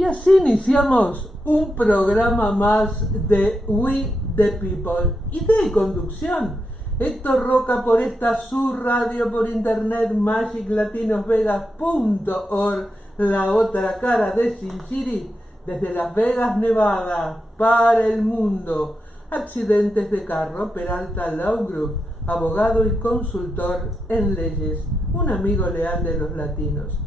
Y así iniciamos un programa más de We the People y de conducción. Héctor Roca por esta su radio por internet magiclatinosvegas.org, la otra cara de Sin City, desde Las Vegas, Nevada, para el mundo. Accidentes de carro, Peralta Law Group, abogado y consultor en leyes, un amigo leal de los latinos.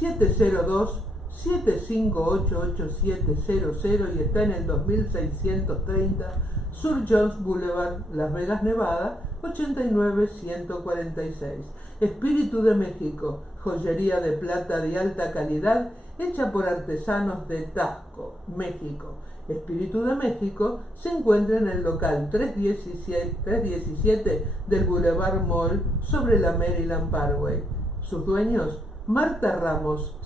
702-758-8700 y está en el 2630 Sur Jones Boulevard, Las Vegas, Nevada, 89146. Espíritu de México, joyería de plata de alta calidad hecha por artesanos de Taxco, México. Espíritu de México se encuentra en el local 317 del Boulevard Mall sobre la Maryland Parkway. Sus dueños, Marta Ramos,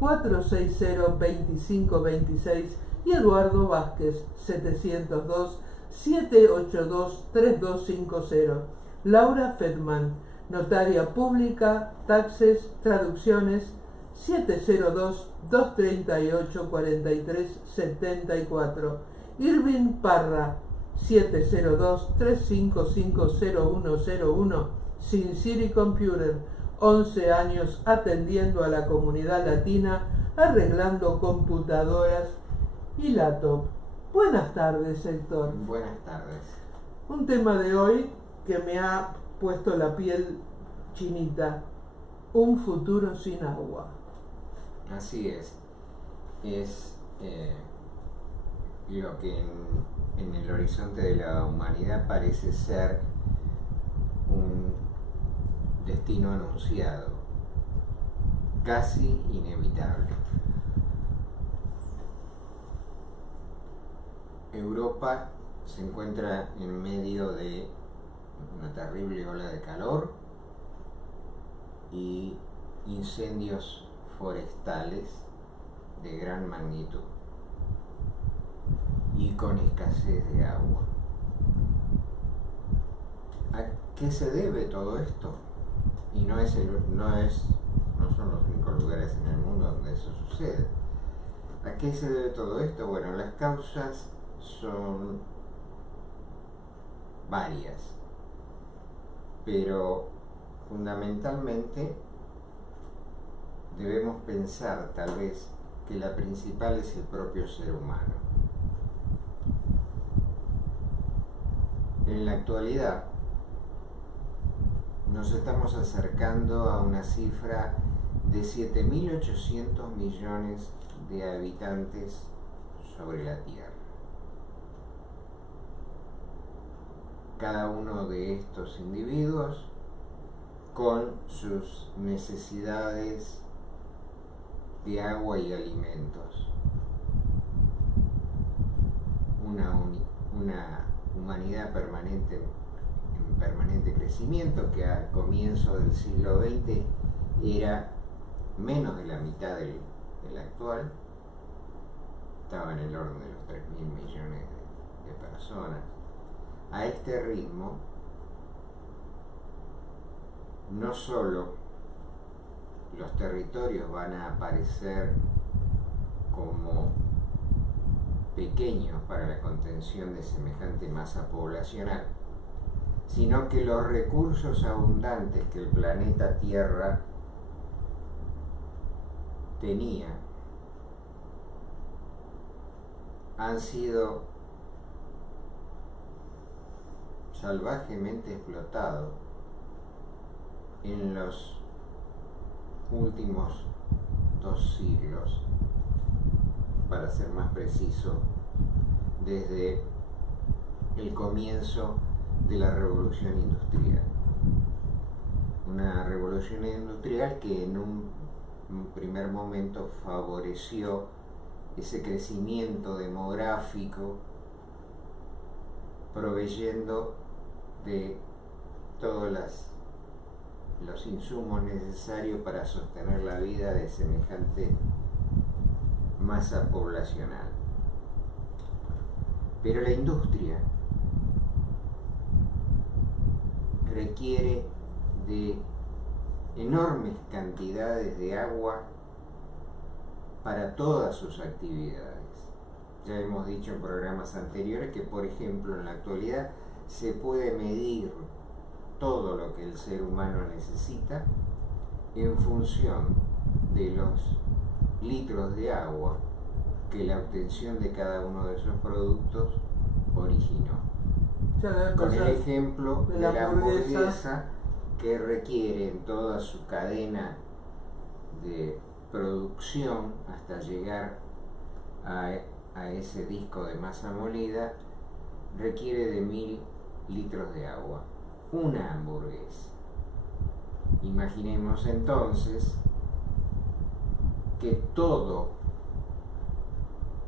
702-460-2526 y Eduardo Vázquez, 702-782-3250. Laura Fedman, notaria pública, taxes, traducciones, 702-238-4374. Irving Parra, 702-355-0101. Sin City Computer, 11 años atendiendo a la comunidad latina, arreglando computadoras y laptop. Buenas tardes, Héctor. Buenas tardes. Un tema de hoy que me ha puesto la piel chinita: un futuro sin agua. Así es. Es lo que en el horizonte de la humanidad parece ser un destino anunciado, casi inevitable. Europa se encuentra en medio de una terrible ola de calor y incendios forestales de gran magnitud y con escasez de agua. ¿A qué se debe todo esto? Y no son los únicos lugares en el mundo donde eso sucede. ¿A qué se debe todo esto? Bueno, las causas son varias, pero fundamentalmente debemos pensar tal vez que la principal es el propio ser humano. En la actualidad nos estamos acercando a una cifra de 7.800 millones de habitantes sobre la Tierra. Cada uno de estos individuos con sus necesidades de agua y alimentos. Una humanidad permanente en permanente crecimiento que al comienzo del siglo XX era menos de la mitad del actual. Estaba en el orden de los 3.000 millones de personas. A este ritmo, no solo los territorios van a aparecer como pequeños para la contención de semejante masa poblacional, sino que los recursos abundantes que el planeta Tierra tenía han sido salvajemente explotados en los últimos 2 siglos, para ser más preciso, desde el comienzo de la revolución industrial. Una revolución industrial que en un primer momento favoreció ese crecimiento demográfico, proveyendo de todos los insumos necesarios para sostener la vida de semejante masa poblacional. Pero la industria requiere de enormes cantidades de agua para todas sus actividades. Ya hemos dicho en programas anteriores que, por ejemplo, en la actualidad se puede medir todo lo que el ser humano necesita en función de los litros de agua que la obtención de cada uno de esos productos originó. Con el ejemplo de la hamburguesa, que requiere en toda su cadena de producción hasta llegar a ese disco de masa molida, requiere de 1000 litros de agua. Una hamburguesa. Imaginemos entonces que todo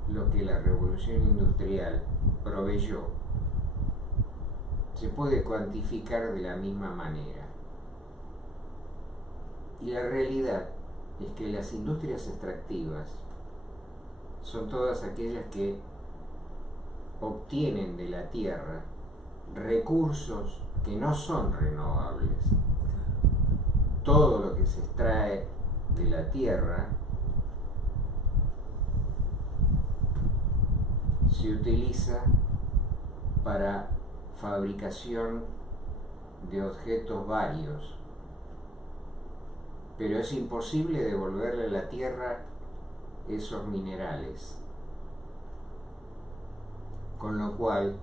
lo que la revolución industrial proveyó se puede cuantificar de la misma manera. Y la realidad es que las industrias extractivas son todas aquellas que obtienen de la tierra recursos que no son renovables. Todo lo que se extrae de la tierra se utiliza para fabricación de objetos varios, pero es imposible devolverle a la tierra esos minerales, con lo cual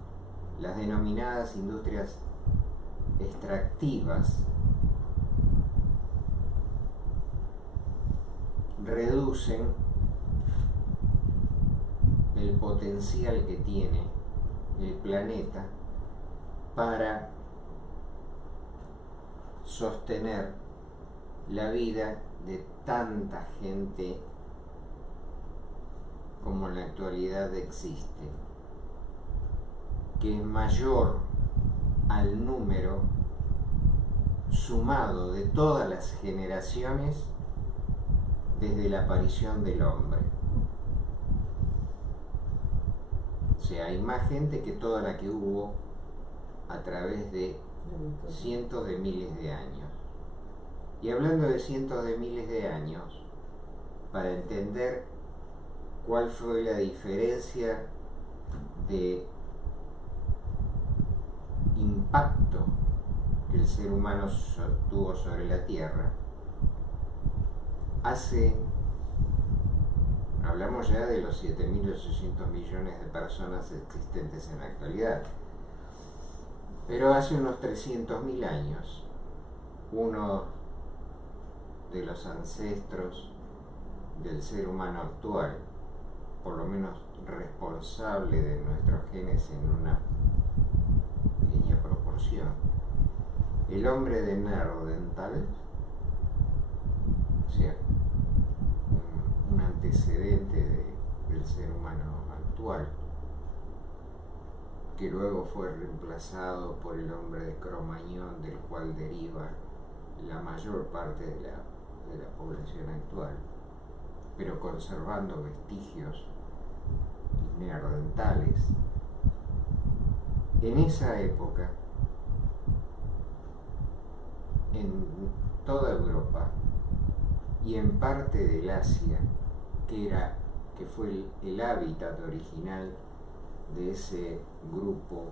las denominadas industrias extractivas reducen el potencial que tiene el planeta para sostener la vida de tanta gente como en la actualidad existe, que es mayor al número sumado de todas las generaciones desde la aparición del hombre. O sea, hay más gente que toda la que hubo a través de cientos de miles de años. Y hablando de cientos de miles de años, para entender cuál fue la diferencia de impacto que el ser humano tuvo sobre la Tierra, hablamos ya de los 7.800 millones de personas existentes en la actualidad, pero hace unos 300.000 años, uno de los ancestros del ser humano actual, por lo menos responsable de nuestros genes en una pequeña proporción, el hombre de Neandertal, o sea, un antecedente del ser humano actual, que luego fue reemplazado por el hombre de Cro-Magnon, del cual deriva la mayor parte de la población actual, pero conservando vestigios neandertales. En esa época, en toda Europa y en parte del Asia, que fue el hábitat original de ese grupo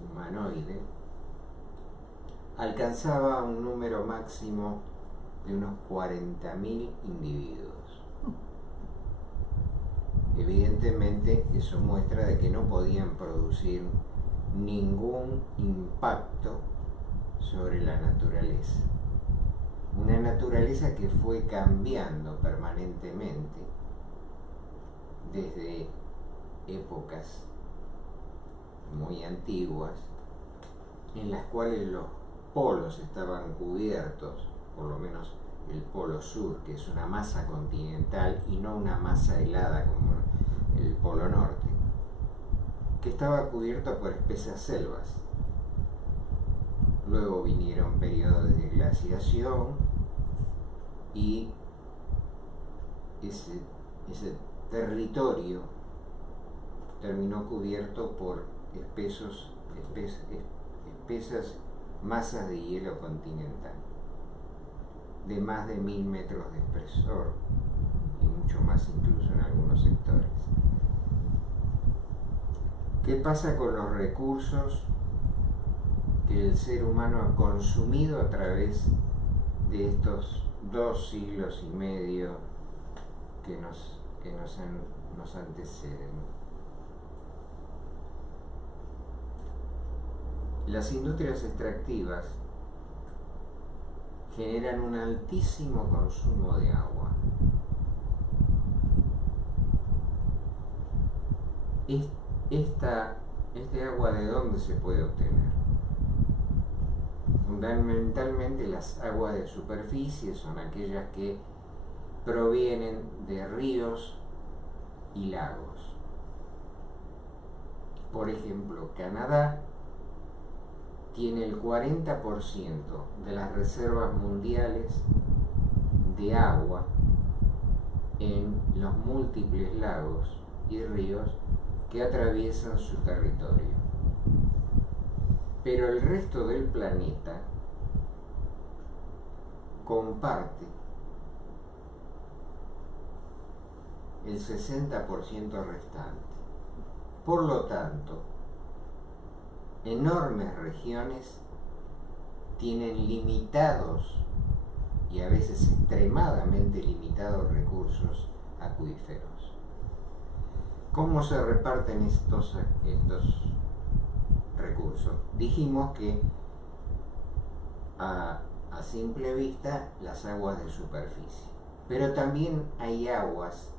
humanoide, alcanzaba un número máximo de unos 40.000 individuos. Evidentemente eso muestra de que no podían producir ningún impacto sobre la naturaleza. Una naturaleza que fue cambiando permanentemente desde épocas muy antiguas, en las cuales los polos estaban cubiertos, por lo menos el polo sur, que es una masa continental y no una masa helada como el polo norte, que estaba cubierto por espesas selvas. Luego vinieron periodos de glaciación y ese territorio terminó cubierto por espesas masas de hielo continental de más de 1000 metros de espesor, y mucho más incluso en algunos sectores. ¿Qué pasa con los recursos que el ser humano ha consumido a través de estos 2 siglos y medio que nos anteceden? Las industrias extractivas generan un altísimo consumo de agua. ¿Este agua de dónde se puede obtener? Fundamentalmente las aguas de superficie son aquellas que provienen de ríos y lagos. Por ejemplo, Canadá tiene el 40% de las reservas mundiales de agua en los múltiples lagos y ríos que atraviesan su territorio. Pero el resto del planeta comparte el 60% restante. Por lo tanto, enormes regiones tienen limitados y a veces extremadamente limitados recursos acuíferos. ¿Cómo se reparten estos recursos? Dijimos que a simple vista las aguas de superficie, pero también hay aguas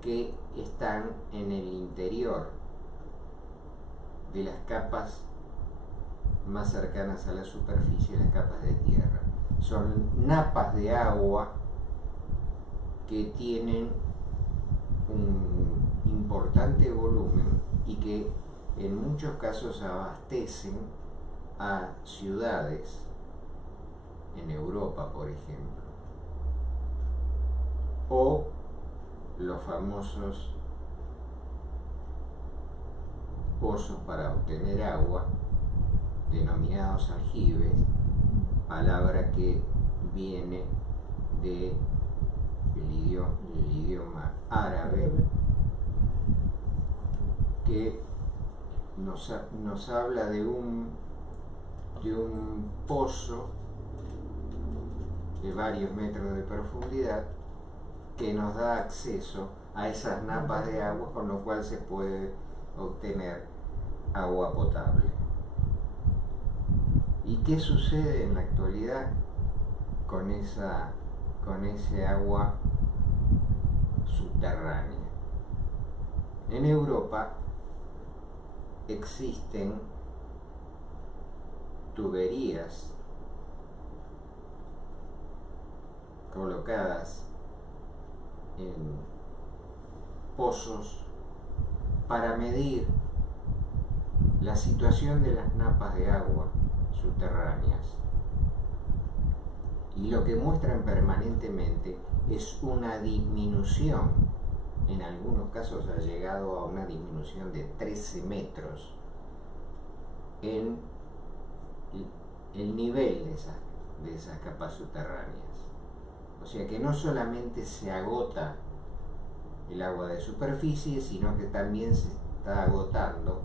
que están en el interior de las capas más cercanas a la superficie, las capas de tierra. Son napas de agua que tienen un importante volumen y que en muchos casos abastecen a ciudades en Europa, por ejemplo, o los famosos pozos para obtener agua, denominados aljibes, palabra que viene del idioma árabe, que nos habla de un pozo de varios metros de profundidad que nos da acceso a esas napas de agua, con lo cual se puede obtener agua potable. ¿Y qué sucede en la actualidad con ese agua subterránea? En Europa existen tuberías colocadas en pozos para medir la situación de las napas de agua subterráneas, y lo que muestran permanentemente es una disminución, en algunos casos ha llegado a una disminución de 13 metros en el nivel de esas capas subterráneas. O sea que no solamente se agota el agua de superficie, sino que también se está agotando,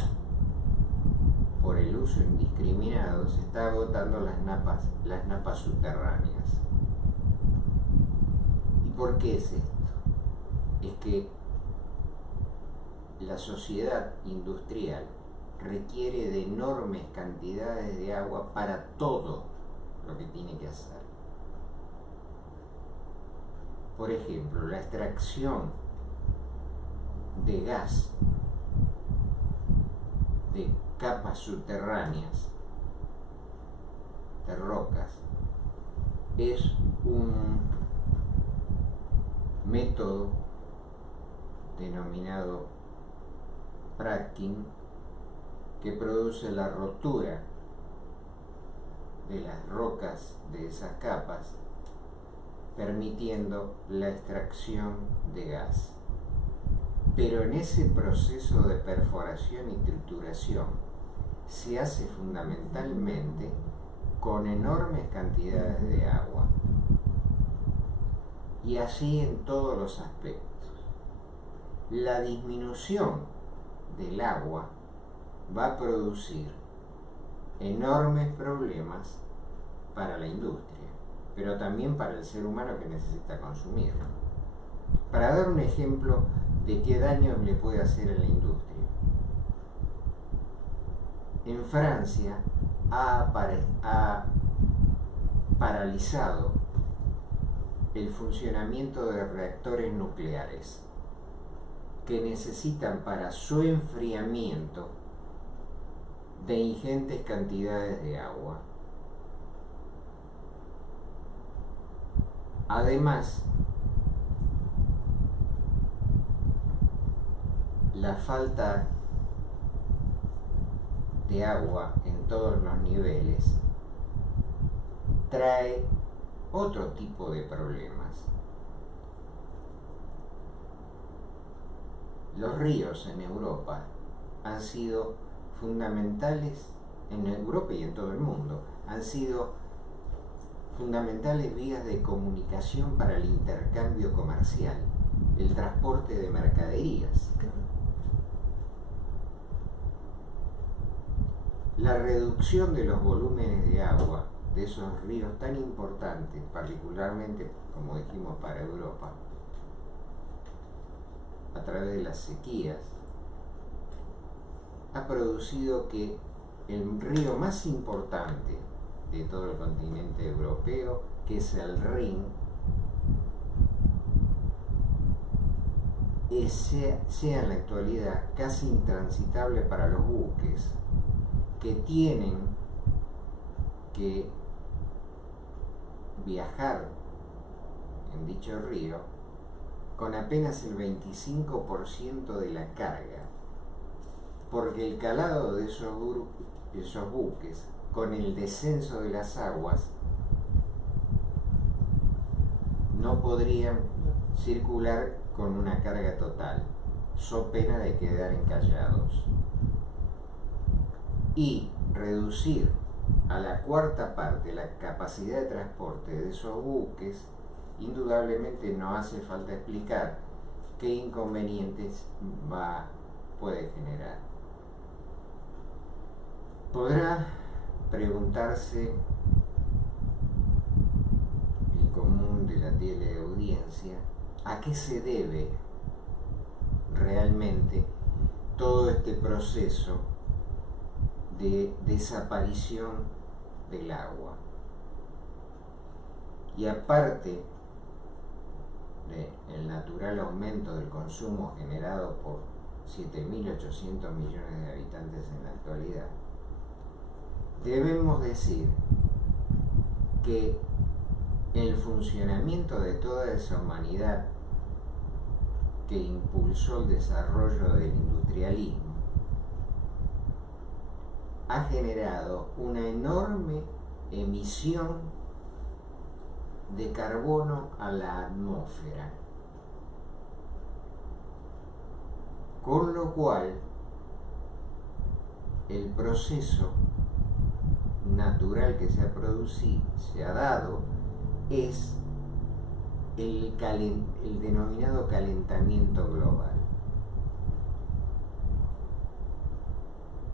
por el uso indiscriminado, se está agotando las napas subterráneas. ¿Y por qué es esto? Es que la sociedad industrial requiere de enormes cantidades de agua para todo lo que tiene que hacer. Por ejemplo, la extracción de gas de capas subterráneas de rocas es un método denominado fracking, que produce la rotura de las rocas de esas capas, permitiendo la extracción de gas. Pero en ese proceso de perforación y trituración se hace fundamentalmente con enormes cantidades de agua. y así en todos los aspectos. La disminución del agua va a producir enormes problemas para la industria, pero también para el ser humano que necesita consumirlo. Para dar un ejemplo de qué daño le puede hacer a la industria, en Francia ha paralizado el funcionamiento de reactores nucleares que necesitan para su enfriamiento de ingentes cantidades de agua. Además, la falta de agua en todos los niveles trae otro tipo de problemas. Los ríos en Europa han sido fundamentales, en Europa y en todo el mundo, han sido fundamentales vías de comunicación para el intercambio comercial, el transporte de mercaderías. La reducción de los volúmenes de agua de esos ríos tan importantes, particularmente, como dijimos, para Europa, a través de las sequías, ha producido que el río más importante de todo el continente europeo, que es el Rin, sea en la actualidad casi intransitable para los buques que tienen que viajar en dicho río con apenas el 25% de la carga, porque el calado de esos buques, con el descenso de las aguas, no podrían circular con una carga total, so pena de quedar encallados. Y reducir a la cuarta parte la capacidad de transporte de esos buques, indudablemente no hace falta explicar qué inconvenientes puede generar. Podrá preguntarse el común de la teleaudiencia a qué se debe realmente todo este proceso de desaparición del agua. Y aparte del natural aumento del consumo generado por 7.800 millones de habitantes en la actualidad, debemos decir que el funcionamiento de toda esa humanidad que impulsó el desarrollo del industrialismo ha generado una enorme emisión de carbono a la atmósfera, con lo cual el proceso natural que se ha dado es el denominado calentamiento global.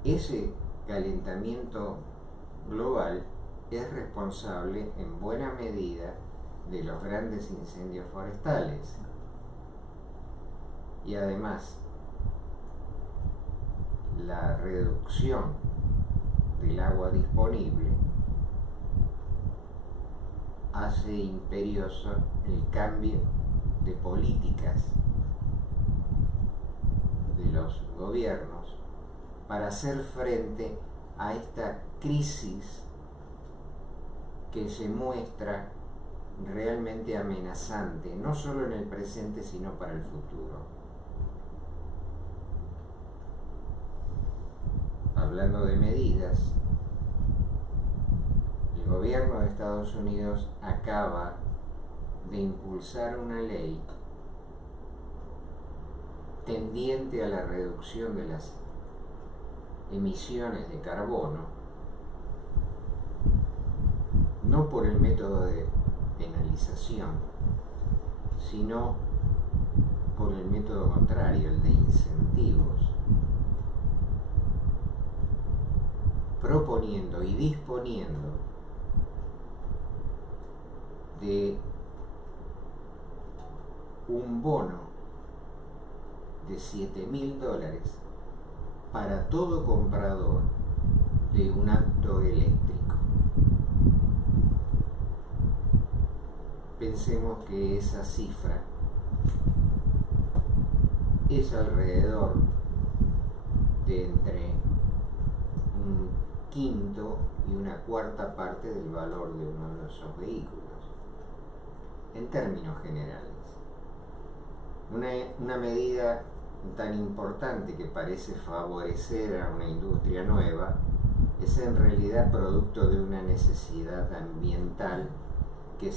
Ese calentamiento global es responsable en buena medida de los grandes incendios forestales, y además la reducción del agua disponible hace imperioso el cambio de políticas de los gobiernos para hacer frente a esta crisis que se muestra realmente amenazante, no solo en el presente, sino para el futuro. Hablando de medidas, el gobierno de Estados Unidos acaba de impulsar una ley tendiente a la reducción de las emisiones de carbono, no por el método de penalización, sino por el método contrario, el de incentivos, proponiendo y disponiendo de un bono de $7.000 para todo comprador de un auto eléctrico. Pensemos que esa cifra es alrededor de entre un quinto y una cuarta parte del valor de uno de esos vehículos, en términos generales. Una medida tan importante que parece favorecer a una industria nueva es en realidad producto de una necesidad ambiental que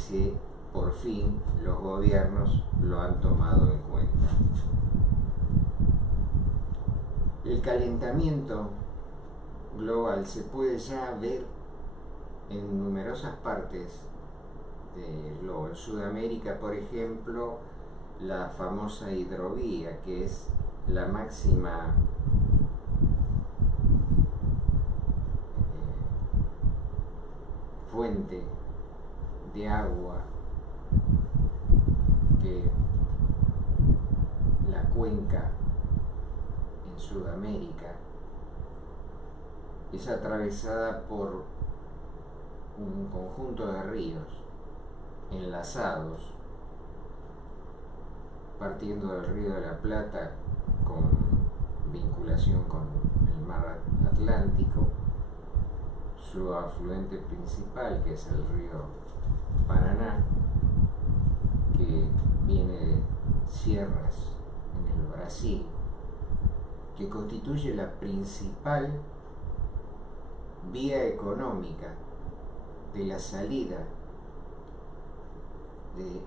por fin los gobiernos lo han tomado en cuenta. El calentamiento global se puede ya ver en numerosas partes del globo. En Sudamérica, por ejemplo, la famosa hidrovía, que es la máxima fuente de agua que la cuenca en Sudamérica, es atravesada por un conjunto de ríos enlazados, partiendo del Río de la Plata con vinculación con el mar Atlántico, su afluente principal, que es el río Paraná, que viene de sierras en el Brasil, que constituye la principal vía económica de la salida de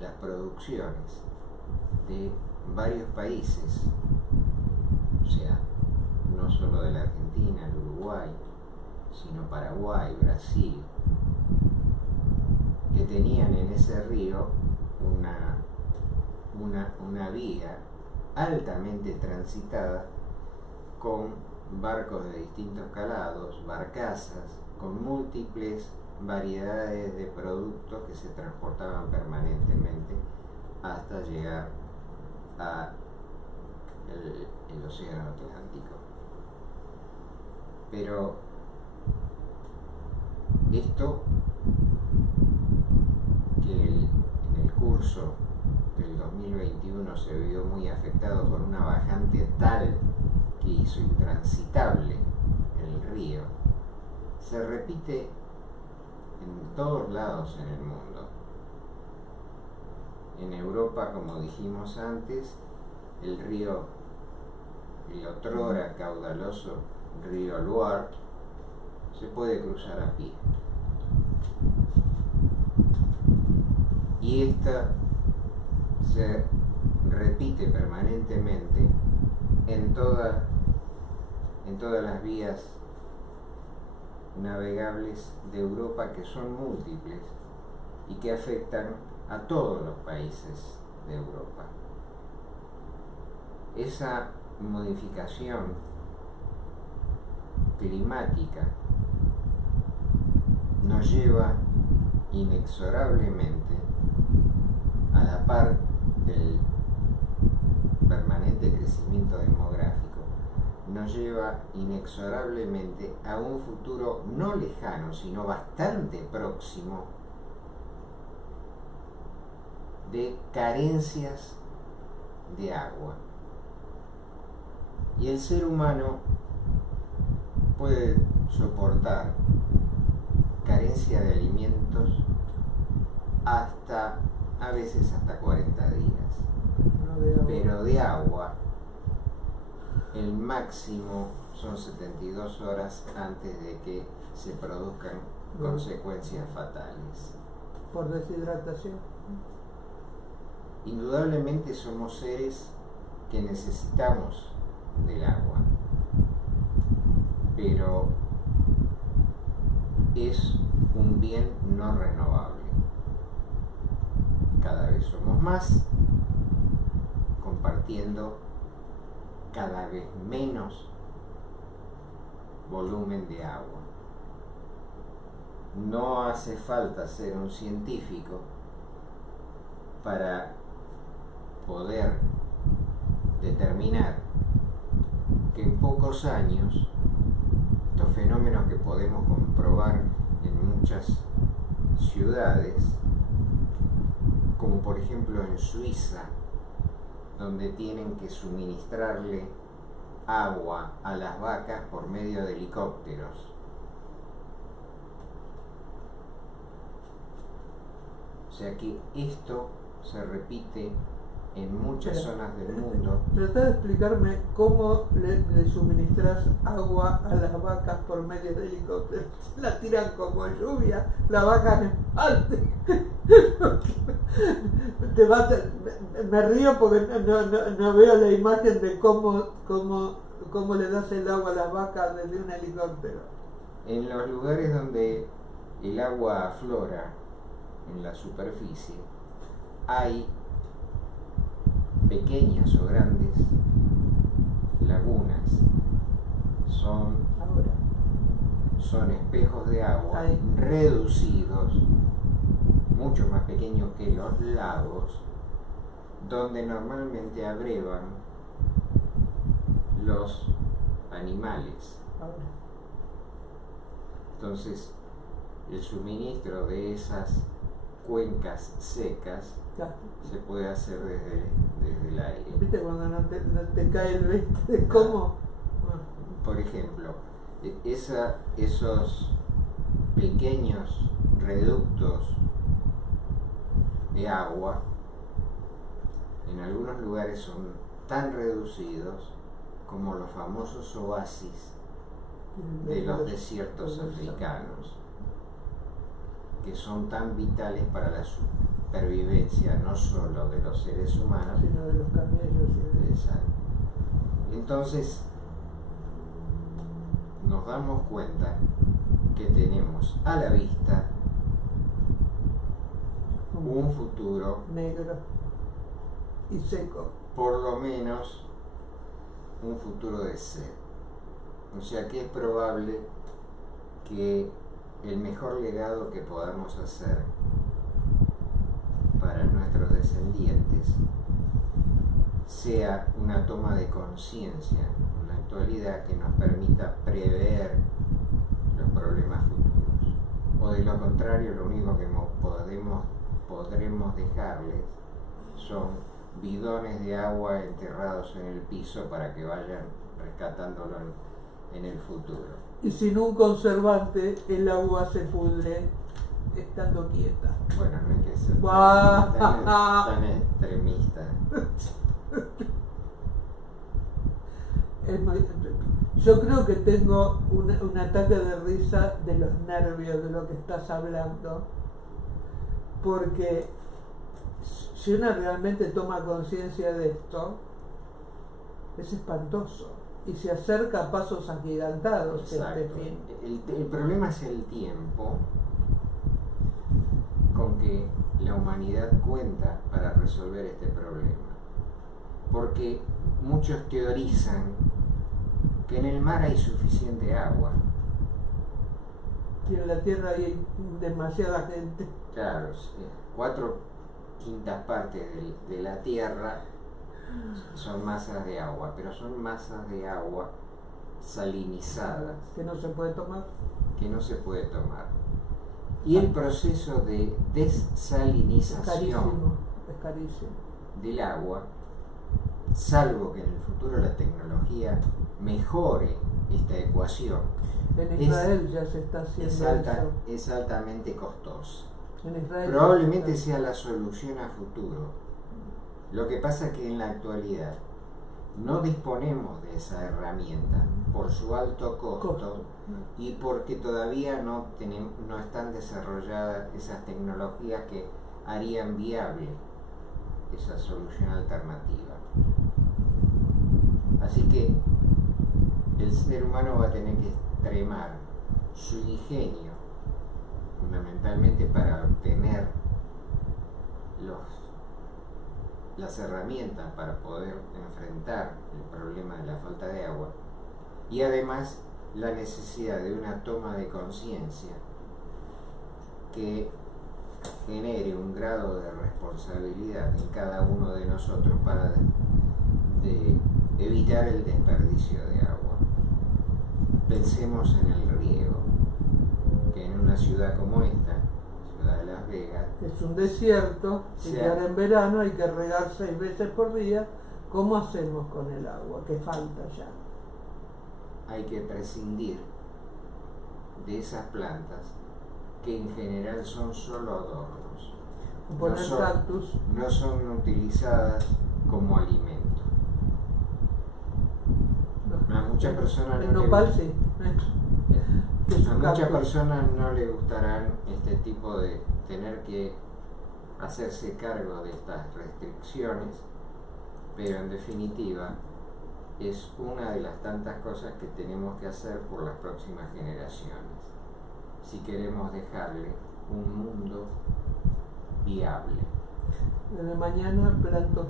las producciones de varios países, o sea, no solo de la Argentina, el Uruguay, sino Paraguay, Brasil, que tenían en ese río una vía altamente transitada con barcos de distintos calados, barcazas, con múltiples variedades de productos que se transportaban permanentemente hasta llegar al océano Atlántico. Pero esto, que en el curso del 2021 se vio muy afectado con una bajante tal que hizo intransitable el río, se repite en todos lados en el mundo. En Europa, como dijimos antes, el otrora caudaloso río Loire se puede cruzar a pie. Y esta se repite permanentemente en todas las vías navegables de Europa, que son múltiples y que afectan a todos los países de Europa. Esa modificación climática nos lleva inexorablemente, a la par del permanente crecimiento demográfico, nos lleva inexorablemente a un futuro no lejano, sino bastante próximo, de carencias de agua. Y el ser humano puede soportar carencia de alimentos a veces hasta 40 días. Pero de agua, el máximo son 72 horas antes de que se produzcan consecuencias fatales. Por deshidratación. Indudablemente somos seres que necesitamos del agua, pero es un bien no renovable. cada vez somos más, compartiendo cada vez menos volumen de agua. No hace falta ser un científico para poder determinar que en pocos años estos fenómenos que podemos comprobar en muchas ciudades, como por ejemplo en Suiza, donde tienen que suministrarle agua a las vacas por medio de helicópteros. O sea que esto se repite en muchas zonas del mundo. Tratá de explicarme cómo le suministras agua a las vacas por medio de helicópteros. La tiran como lluvia, la vaca en espalda. Me río porque no veo la imagen de cómo le das el agua a las vacas desde un helicóptero. En los lugares donde el agua aflora en la superficie, hay pequeñas o grandes lagunas, son espejos de agua reducidos, mucho más pequeños que los lagos, donde normalmente abrevan los animales. Entonces, el suministro de esas cuencas secas se puede hacer desde el aire. ¿Viste cuando no te cae el 20 de cómo? Por ejemplo, esos pequeños reductos de agua en algunos lugares son tan reducidos como los famosos oasis de los desiertos africanos, que son tan vitales para la supervivencia no solo de los seres humanos, sino de los camellos. Exacto. Entonces nos damos cuenta que tenemos a la vista un futuro negro y seco, por lo menos un futuro de sed. O sea que es probable que el mejor legado que podamos hacer para nuestros descendientes sea una toma de conciencia en la actualidad que nos permita prever los problemas futuros. O de lo contrario, lo único que podremos dejarles son bidones de agua enterrados en el piso para que vayan rescatándolo en el futuro. Y sin un conservante el agua se pudre estando quieta. Bueno, no hay que ser tan extremista. Yo creo que tengo un ataque de risa de los nervios de lo que estás hablando, porque si uno realmente toma conciencia de esto, es espantoso y se acerca a pasos agigantados. Exacto. Este fin. El problema es el tiempo con que la humanidad cuenta para resolver este problema, porque muchos teorizan que en el mar hay suficiente agua. Y en la Tierra hay demasiada gente. Claro, 4/5 partes de la Tierra son masas de agua, pero son masas de agua salinizadas. Que no se puede tomar. Que no se puede tomar. Y el proceso de desalinización es carísimo. del agua, salvo que en el futuro la tecnología mejore esta ecuación, en Israel ya se está haciendo es altamente costosa. En Israel probablemente sea la solución a futuro. Lo que pasa es que en la actualidad no disponemos de esa herramienta por su alto costo y porque todavía no están desarrolladas esas tecnologías que harían viable esa solución alternativa. Así que el ser humano va a tener que extremar su ingenio fundamentalmente para obtener las herramientas para poder enfrentar el problema de la falta de agua, y además la necesidad de una toma de conciencia que genere un grado de responsabilidad en cada uno de nosotros para evitar el desperdicio de agua. Pensemos en el riego, que en una ciudad como esta, ciudad de Las Vegas, es un desierto, y que ahora en verano hay que regar 6 veces por día. ¿Cómo hacemos con el agua que falta ya? Hay que prescindir de esas plantas que en general son solo adornos. Poner cactus. No son utilizadas como alimento. A muchas personas el nopal sí. A muchas personas no les gustarán este tipo de tener que hacerse cargo de estas restricciones, pero en definitiva es una de las tantas cosas que tenemos que hacer por las próximas generaciones, si queremos dejarle un mundo viable. Desde mañana planto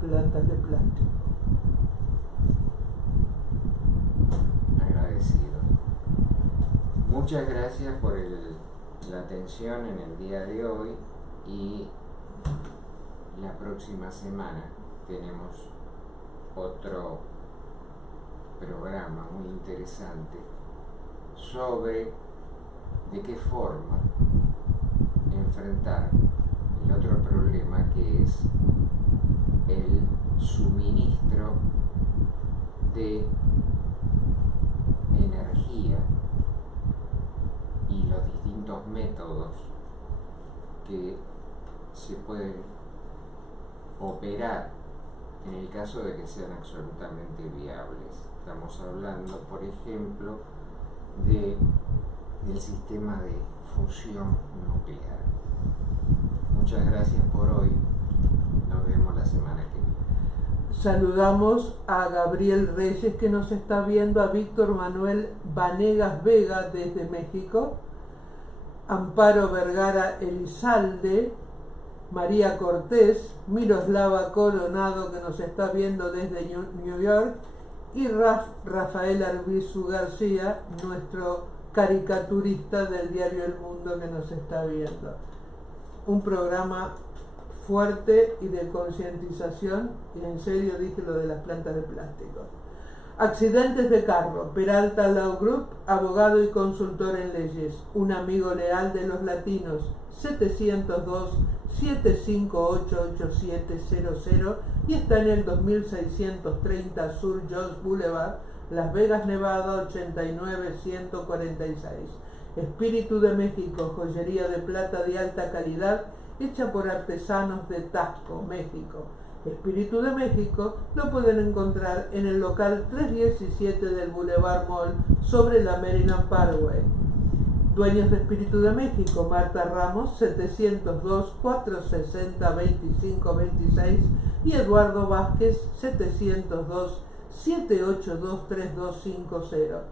plantas de plástico. Agradecido. Muchas gracias por la atención en el día de hoy, y la próxima semana tenemos otro programa muy interesante sobre de qué forma enfrentar el otro problema, que es el suministro de energía y los distintos métodos que se pueden operar en el caso de que sean absolutamente viables. Estamos hablando, por ejemplo, del sistema de fusión nuclear. Muchas gracias por hoy. Nos vemos la semana que viene. Saludamos a Gabriel Reyes, que nos está viendo, a Víctor Manuel Vanegas Vega desde México, Amparo Vergara Elizalde, María Cortés, Miroslava Coronado, que nos está viendo desde New York, y Rafael Arbizu García, nuestro caricaturista del diario El Mundo, que nos está viendo. Un programa fuerte y de concientización, y en serio dije lo de las plantas de plástico. Accidentes de carro. Peralta Law Group, abogado y consultor en leyes, un amigo leal de los latinos. 702-758-8700 y está en el 2630 Sur Jones Boulevard, Las Vegas, Nevada 89146. Espíritu de México, joyería de plata de alta calidad hecha por artesanos de Taxco, México. Espíritu de México lo pueden encontrar en el local 317 del Boulevard Mall sobre la Maryland Parkway. Dueños de Espíritu de México, Marta Ramos, 702-460-2526 y Eduardo Vázquez, 702-782-3250.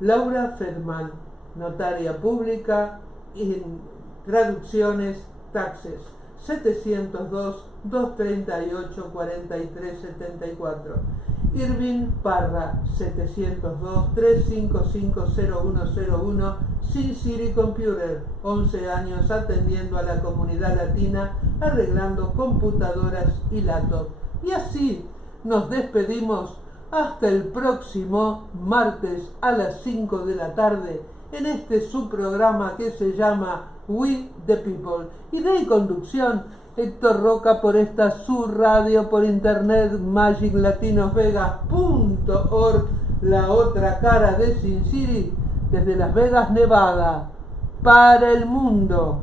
Laura Fedman, notaria pública en traducciones, taxes, 702-238-4374. Irving Parra, 702-355-0101, Sin City Computer, 11 años atendiendo a la comunidad latina, arreglando computadoras y laptops. Y así nos despedimos hasta el próximo martes a las 5 de la tarde en este subprograma que se llama We the People. Idea y conducción, Héctor Roca, por esta su radio por internet, magiclatinosvegas.org, la otra cara de Sin City, desde Las Vegas, Nevada, para el mundo.